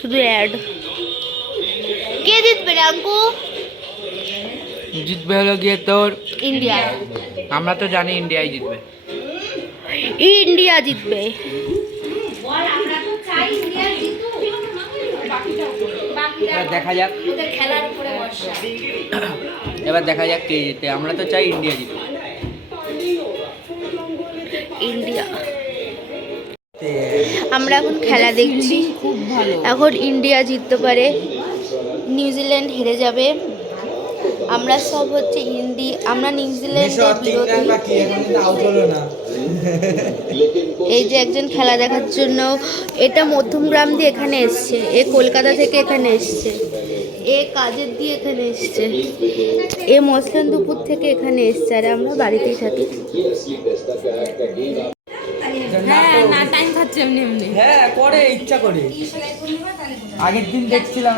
শুধু অ্যাড। কে জিতবে রাঙ্কু? জিতবে হলো গিয়ে তোর ইন্ডিয়া। আমরা তো জানি ইন্ডিয়াই জিতবে। ইন্ডিয়া জিতবে। দেখা যাক, এবার দেখা যাক কে জিতে। আমরা তো চাই ইন্ডিয়া জিতবে। ইন্ডিয়া। আমরা এখন খেলা দেখছি, খুব ভালো। এখন ইন্ডিয়া জিততে পারে, নিউজিল্যান্ড হেরে যাবে। আমরা সব হচ্ছে আমরা নিউজিল্যান্ডের বিরোধী। এই যে একজন খেলা দেখার জন্য, এটা মধ্যমগ্রাম দিয়ে এখানে এসছে, এ কলকাতা থেকে এখানে এসছে, এ কাজের দিয়ে এখানে এসছে, এ মসলানদুপুর থেকে এখানে এসছে, আর আমরা বাড়িতেই থাকি। হ্যাঁ করে ইচ্ছা করে। আগের দিন দেখছিলাম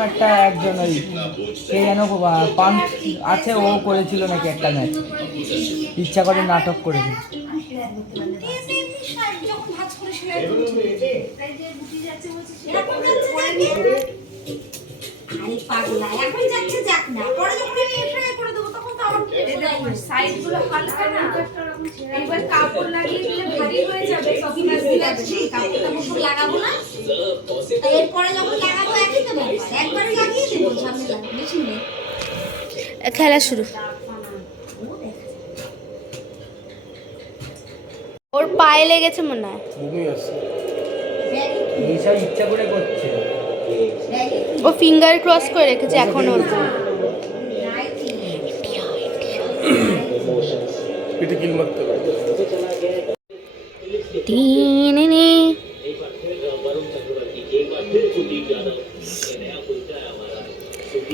একজন ওই কে যেন পান আছে, ও করেছিল নাকি একটা ম্যাচ, ইচ্ছা করে নাটক করেছিল। সাইডগুলো হালকা না, এবার কাপড় লাগিয়ে দিলে ভারী হয়ে যাবে, তখন কাপড় লাগাবো না, এরপরে যখন লাগাবো একই তো ব্যাপার, একবারে লাগিয়ে দেবো সামনে মেশিনে। খেলা শুরু। ওর পায়ে লেগেছে মনে হয়, এইসব ইচ্ছা করে করছে। ও ফিঙ্গার ক্রস করে রেখেছে এখন ওর।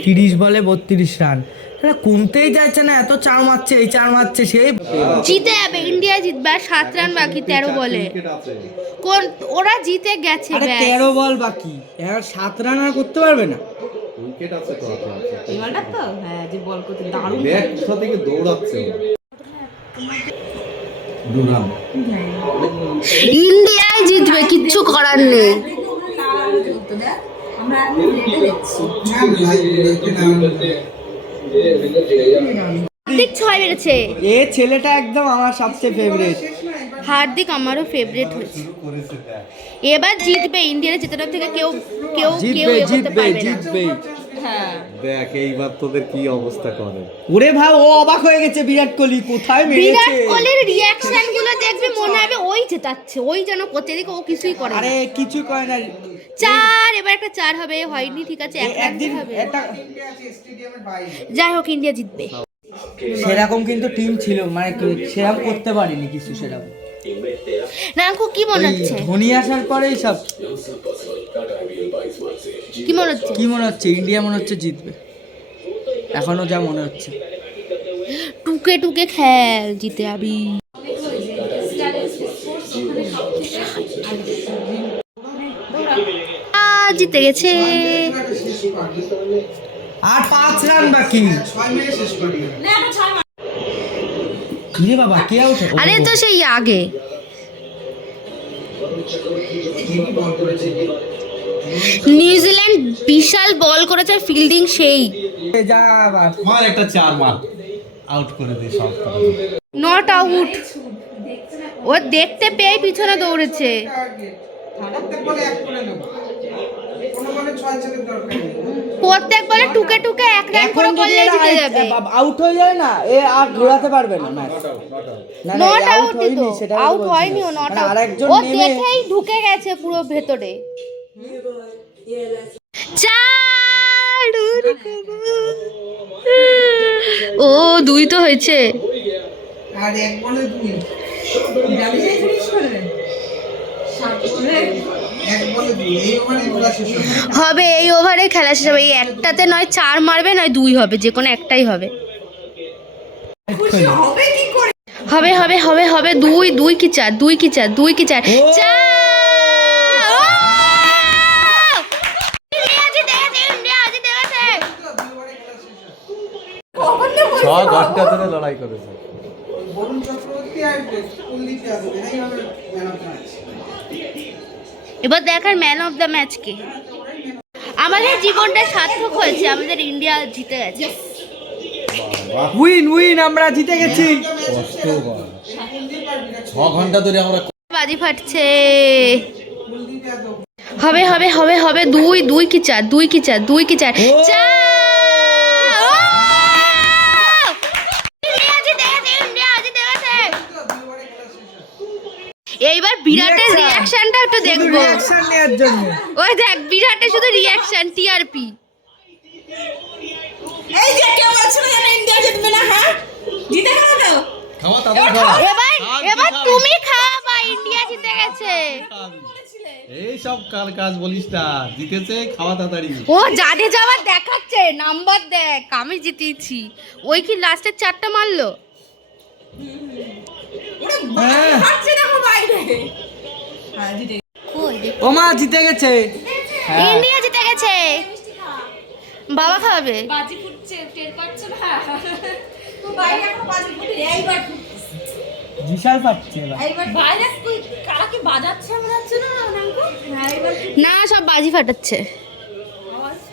তিরিশ বলে 32 রান, কমতেই যাচ্ছে না, এত চার মারছে, এই চার মারছে, সেই জিতে যাবে, ইন্ডিয়া জিতবে। আর 7 রান বাকি 13 বলে। কোন ওরা জিতে গেছে। 13 বল বাকি, এবার 7 রান আর করতে পারবে না। উইকেট আছে তো, আছে এবারটা তো হ্যাঁ, যে বল করতে দারুণ ব্যাট থেকে দৌড়াচ্ছে দুরাম। ইন্ডিয়াই জিতবে, কিচ্ছু করার নেই। আমরা লেটে দেখছি। হার্দিক 6 মেরেছে। এ ছেলেটা একদম আমার সবচেয়ে ফেভারিট। হার্দিক আমারও ফেভারিট হয়েছে। এবার জিতবে, ইন্ডিয়া জেতানোর থেকে কেউ কেউ কেউ এগোতে পারবে না। হ্যাঁ দেখ এইবার তোদের কি অবস্থা করে। ওরে ভাই, ও অবাক হয়ে গেছে, বিরাট কোহলি কোথায় মেরেছে। বিরাট কোহলির রিঅ্যাকশন গুলো দেখবে মনে হবে ওই জেতাচ্ছে, ওই যেন করতে দিকে ও কিছুই করে না। আরে কিছু করে না। 4, এবার একটা 4 হবে, হয়নি, ঠিক আছে, একদিন হবে। যাই হোক, ইন্ডিয়া জিতবে। সেরকম কিন্তু টিম ছিল, মানে সেরকম করতে পারিনি কিছু সেরকম। না কি মনে হচ্ছে? ধোনি আসার পরেই সব কি মনে হচ্ছে? কি মনে হচ্ছে? ইন্ডিয়া মনে হচ্ছে জিতবে, এখনো যা মনে হচ্ছে। টুকে টুকে খেল, জিতে যাবি। জিতে গেছে। আর 5 রান বাকি। রে বাবা, কে আউট? আরে তো সেই আগে নিউজিল্যান্ড বিশাল বল করেছে, ফিল্ডিং সেই। যা বাবা, মার একটা 4 মার, আউট করে দে সব। Not out. ও দেখতে পেয়ে পিছনে দৌড়েছে। প্রত্যেক বলে টুকে টুকে 1 রান করে বললে জিতে যাবে। আউট হয়ে যায় না, এ আর ঘোরাতে পারবে না ম্যাচ। নট আউট তো, আউট হয়নি, ও নট আউট। ও দেখেই ঢুকে গেছে পুরো ভেতরে। 4। ও 2 তো হয়েছে। আর 1 বলে 2 হবে। এই ওভারে খেলা শেষ হবে। এই একটাতে নয় 4 মারবে, নয় 2 হবে, যে কোনো একটাই হবে। হবে হবে হবে হবে 2 কি 4, 2 কি 4, 2 কি 4, 4। ছ ঘন্টা ধরে লড়াই করেছে। এবার দেখার ম্যান অফ দ্য ম্যাচ কে। আমাদের জীবনটা সার্থক হয়েছে, আমাদের ইন্ডিয়া জিতে গেছে। উইন উইন, আমরা জিতে গেছি। কষ্ট 6 ঘন্টা ধরে আমরা বাজি ফাটছে। হবে হবে হবে হবে, দুই দুই কি চার, দুই কি চার, দুই কি চার, চার। ও! ইন্ডিয়া জিতে গেছে, ইন্ডিয়া জিতে গেছে। এইবার বিরাটের Reaction. রিয়াকশনটা একটু দেখবো। রিঅ্যাকশন নেওয়ার জন্য। ওই দেখ, বিরাটের শুধু রিয়াকশন, টিআরপি। এই যে কেউ বলছিল যেন ইন্ডিয়া জিতবে না, হ্যাঁ জিতে গেল তো। খাওয়া তাদের খাওয়া এবার এবার তুমি খাওয়াবা, ইন্ডিয়া জিতে গেছে। এই সব কাজ বলিস না, জিতেছে খাওয়া তাড়াতাড়ি। ও জাদে যাওয়ার দেখাচ্ছে, নাম্বার দেখ, আমি জিতেছি। ওই কি লাস্টের 4টা মারলো? হ্যাঁ। হাঁটছে দেখো বাইরে। হ্যাঁ জিতে ওমা জিতে গেছে। হ্যাঁ। ইন্ডিয়া জিতে গেছে। বাবা খাবে। বাজি ফুটছে, টের পাচ্ছ না? বাইরে এখন বাজি ফুটে এইবার ফুটছে। বিশাল পাচ্ছে এবার। এইবার বাইরে কারা কি বাজাচ্ছে মনে হচ্ছে না নাঙ্কু? হ্যাঁ এইবার না, সব বাজি ফাটাচ্ছে।